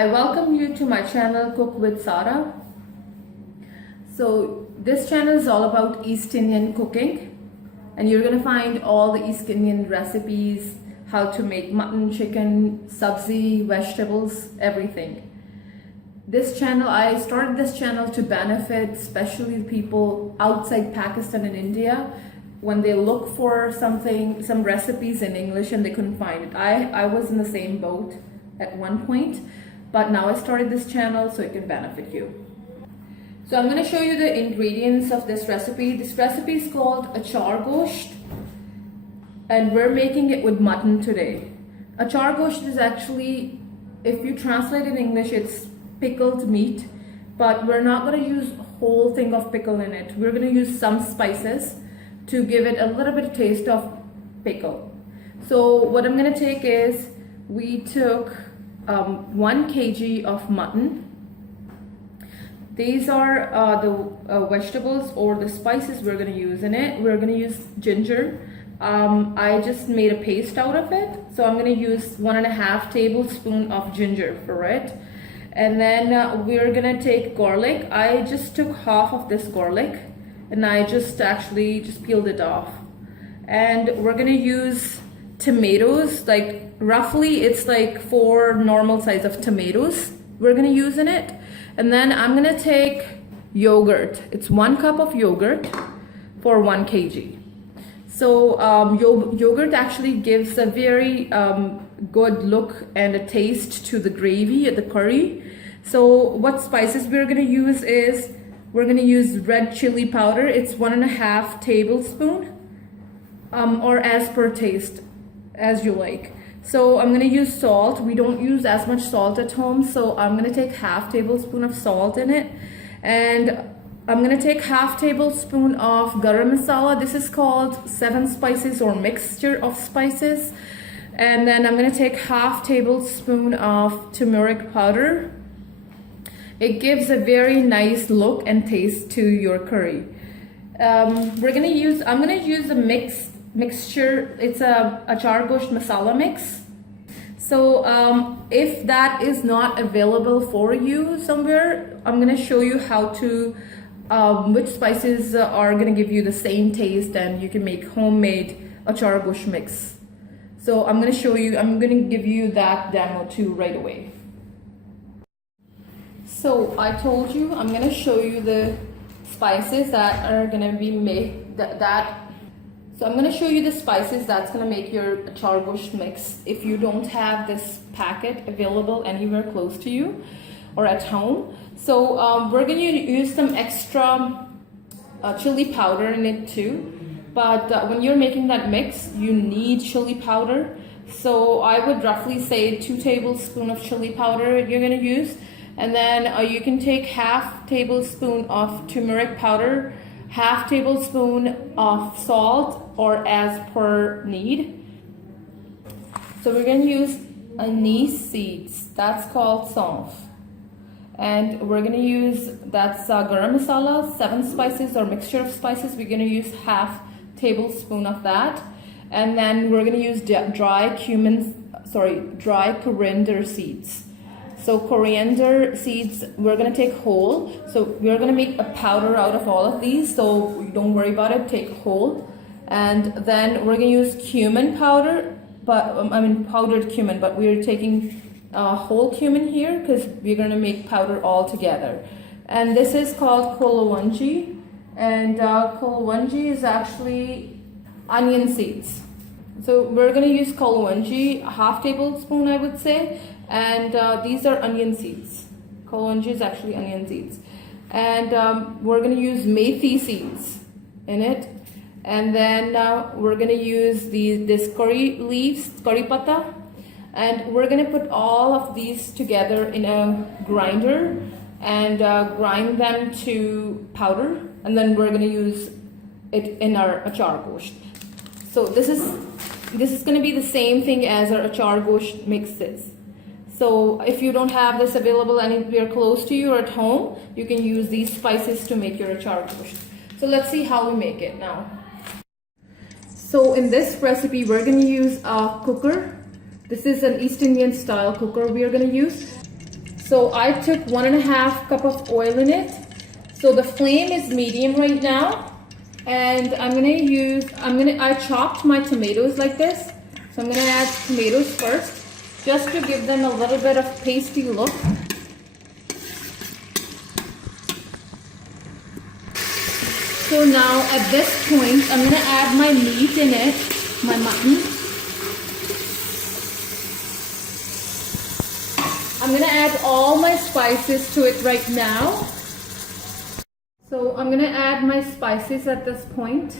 I welcome you to my channel Cook with Sara. So this channel is all about East Indian cooking, and you're gonna find all the East Indian recipes, how to make mutton, chicken, sabzi, vegetables, everything. I started this channel to benefit especially people outside Pakistan and India when they look for some recipes in English and they couldn't find it. I was in the same boat at one point, but now I started this channel so it can benefit you. So I'm going to show you the ingredients of this recipe. This recipe is called Achar Gosht, and we're making it with mutton today. Achar Gosht is actually, if you translate in English, it's pickled meat, but we're not going to use a whole thing of pickle in it. We're going to use some spices to give it a little bit of taste of pickle. So what I'm going to take is, we took 1 kg of mutton. These are the vegetables or the spices we're going to use in it. We're going to use ginger. I just made a paste out of it, so I'm going to use 1.5 tablespoons of ginger for it. And then we're going to take garlic. I just took half of this garlic and I just peeled it off. And we're going to use tomatoes, like roughly it's like 4 normal size of tomatoes we're going to use in it. And then I'm going to take yogurt. It's 1 cup of yogurt for 1 kg. So yogurt actually gives a very good look and a taste to the gravy, the curry. So what spices we're going to use is, we're going to use red chili powder. It's 1.5 tablespoons, or as per taste, as you like. So I'm going to use salt. We don't use as much salt at home, so I'm going to take 1/2 tablespoon of salt in it. And I'm going to take 1/2 tablespoon of garam masala. This is called 7 spices or mixture of spices. And then I'm going to take 1/2 tablespoon of turmeric powder. It gives a very nice look and taste to your curry. I'm going to use a mixture. It's a Achar Gosht masala mix. So if that is not available for you somewhere, I'm going to show you how to which spices are going to give you the same taste, and you can make homemade Achar Gosht mix. So I'm going to give you that demo too right away. So I told you I'm going to show you the spices that are going to be made. So I'm going to show you the spices that's going to make your Achar Gosht mix. If you don't have this packet available anywhere close to you or at home, so we're going to use some extra chili powder in it too. But when you're making that mix, you need chili powder. So I would roughly say 2 tablespoons of chili powder you're going to use. And then you can take 1/2 tablespoon of turmeric powder, 1/2 tablespoon of salt, or as per need. So we're going to use anise seeds. That's called saunf. And we're going to use, that's garam masala, 7 spices or mixture of spices. We're going to use 1/2 tablespoon of that. And then we're going to use dry coriander seeds. So coriander seeds, we're going to take whole. So we're going to make a powder out of all of these. So don't worry about it, take whole. And then we're going to use cumin powder, powdered cumin, but we're taking whole cumin here because we're going to make powder all together. And this is called kolowanji. And kolowanji is actually onion seeds. So we're going to use kolowanji, 1/2 tablespoon I would say. And these are onion seeds. Kolowanji is actually onion seeds. And we're going to use methi seeds in it. And then we're going to use this curry leaves, curry pata. And we're going to put all of these together in a grinder and grind them to powder. And then we're going to use it in our Achar Gosht. So this is going to be the same thing as our Achar Gosht mixes. So if you don't have this available anywhere close to you or at home, you can use these spices to make your Achar Gosht. So let's see how we make it now. So in this recipe, we're going to use a cooker. This is an East Indian style cooker we are going to use. So I took 1.5 cup of oil in it. So the flame is medium right now. And I chopped my tomatoes like this. So I'm gonna add tomatoes first, just to give them a little bit of pasty look. So now at this point, I'm gonna add my meat in it, my mutton. I'm gonna add all my spices to it right now. So I'm gonna add my spices at this point.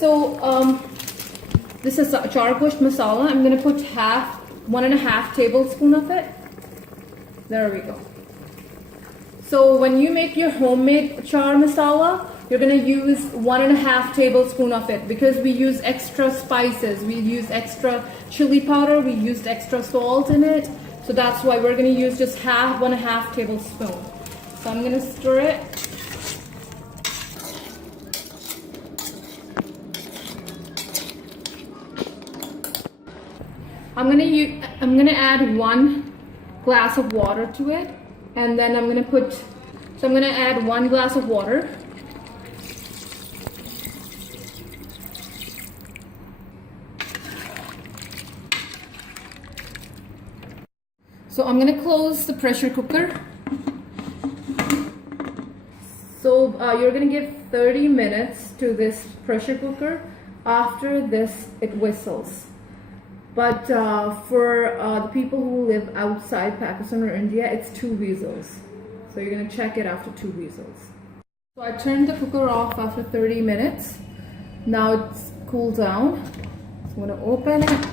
So this is Achar Gosht masala. I'm gonna put 1.5 tablespoon of it. There we go. So when you make your homemade achar masala, you're gonna use 1.5 tablespoon of it, because we use extra spices. We use extra chili powder. We used extra salt in it. So that's why we're gonna use just 1.5 tablespoon. So I'm gonna stir it. I'm gonna add 1 glass of water to it, and then I'm gonna add 1 glass of water. So I'm gonna close the pressure cooker. So you're gonna give 30 minutes to this pressure cooker. After this, it whistles. But for the people who live outside Pakistan or India, it's 2 whistles. So you're gonna check it after 2 whistles. So I turned the cooker off after 30 minutes. Now it's cooled down. So I'm gonna open it.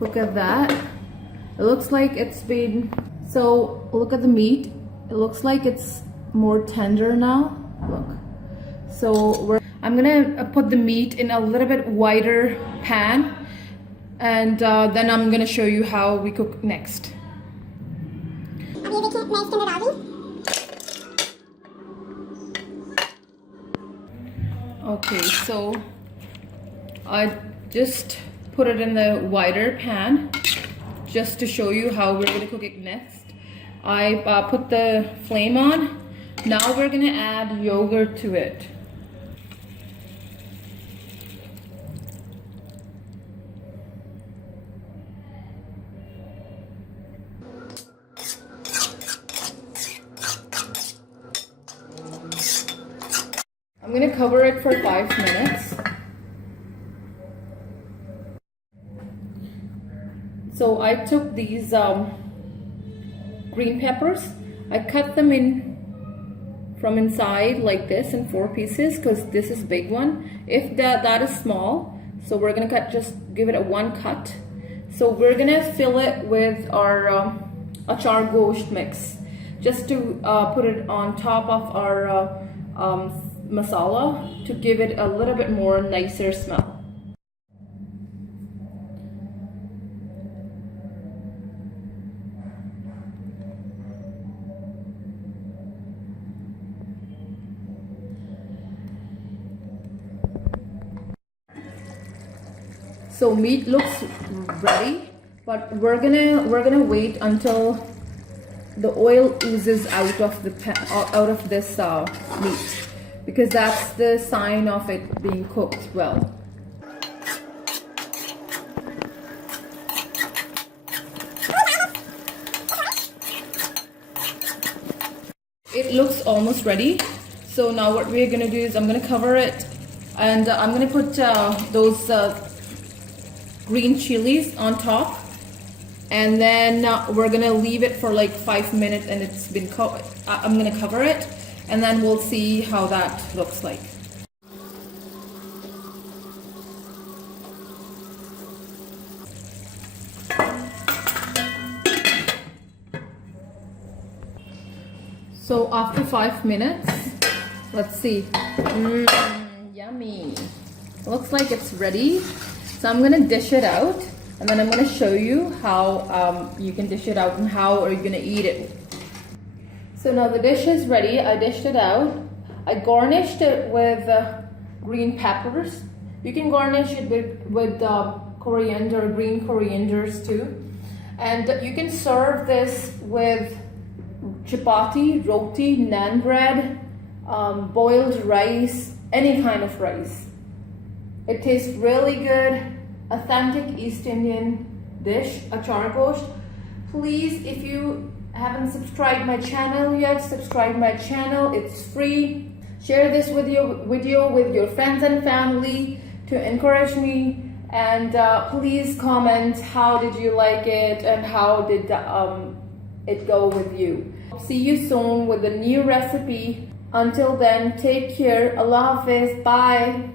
Look at that. It looks like it's been, so look at the meat. It looks like it's more tender now. Look. So I'm gonna put the meat in a little bit wider pan. And then I'm gonna show you how we cook next. Okay, so I just put it in the wider pan just to show you how we're gonna cook it next. I put the flame on. Now we're gonna add yogurt to it. I'm gonna cover it for 5 minutes. So I took these green peppers. I cut them in from inside like this in 4 pieces, because this is big one. If that is small, so we're gonna just give it a 1 cut. So we're gonna fill it with our achar gosht mix, just to put it on top of our masala to give it a little bit more nicer smell. So meat looks ready, but we're gonna wait until the oil oozes out of this meat, because that's the sign of it being cooked well. It looks almost ready. So now what we're gonna do is I'm gonna cover it, and I'm gonna put those green chilies on top, and then we're gonna leave it for like 5 minutes, and it's been I'm gonna cover it, and then we'll see how that looks like. So after 5 minutes, Let's see. Yummy. Looks like it's ready. So I'm gonna dish it out, and then I'm gonna show you how you can dish it out and how are you gonna eat it. So now the dish is ready. I dished it out. I garnished it with green peppers. You can garnish it with coriander, green corianders too. And you can serve this with chapati, roti, naan bread, boiled rice, any kind of rice. It tastes really good. Authentic East Indian dish, Achar Gosht. Please, if you haven't subscribed my channel yet, subscribe my channel. It's free. Share this video with your friends and family to encourage me. And please comment how did you like it and how did it go with you. See you soon with a new recipe. Until then, take care. Allah Hafiz. Bye.